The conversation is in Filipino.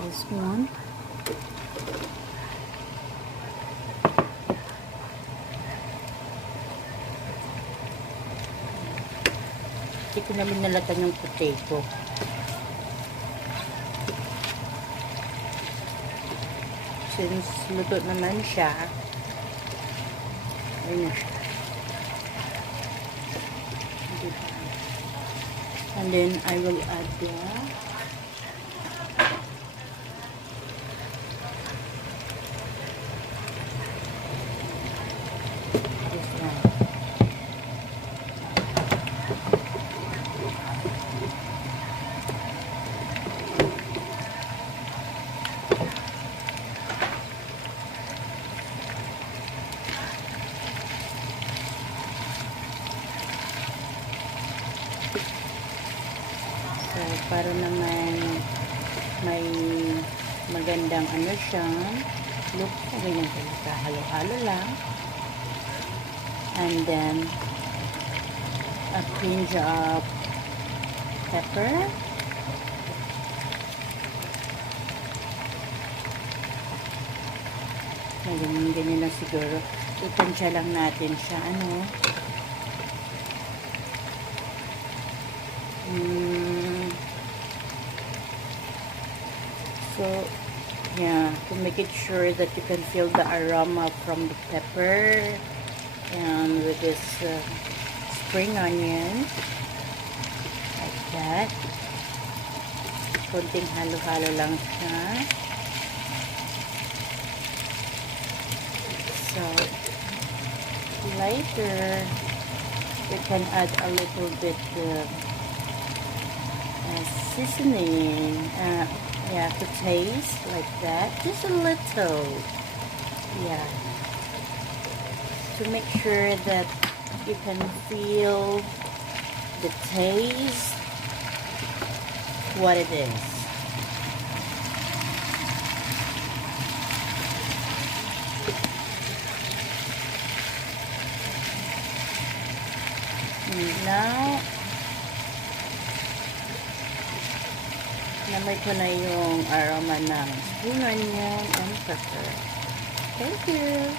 This one. Hindi ko namin nalatan yung potato. Since luto naman siya, ayun na siya. And then I will add the this one. So, para naman may magandang ano siyang look. Ganyan kayo. Halo-halo lang. And then, a pinch of pepper. Ganyan lang siguro. Itansya lang natin siya. So, yeah, to make it sure that you can feel the aroma from the pepper and with this spring onion, like that. Konting halo-halo lang siya. So, later, we can add a little bit seasoning, yeah, to taste, like that, just a little, yeah, to make sure that you can feel the taste, what it is. And now, namay ko na yung aroma ng spring onion and pepper. Thank you!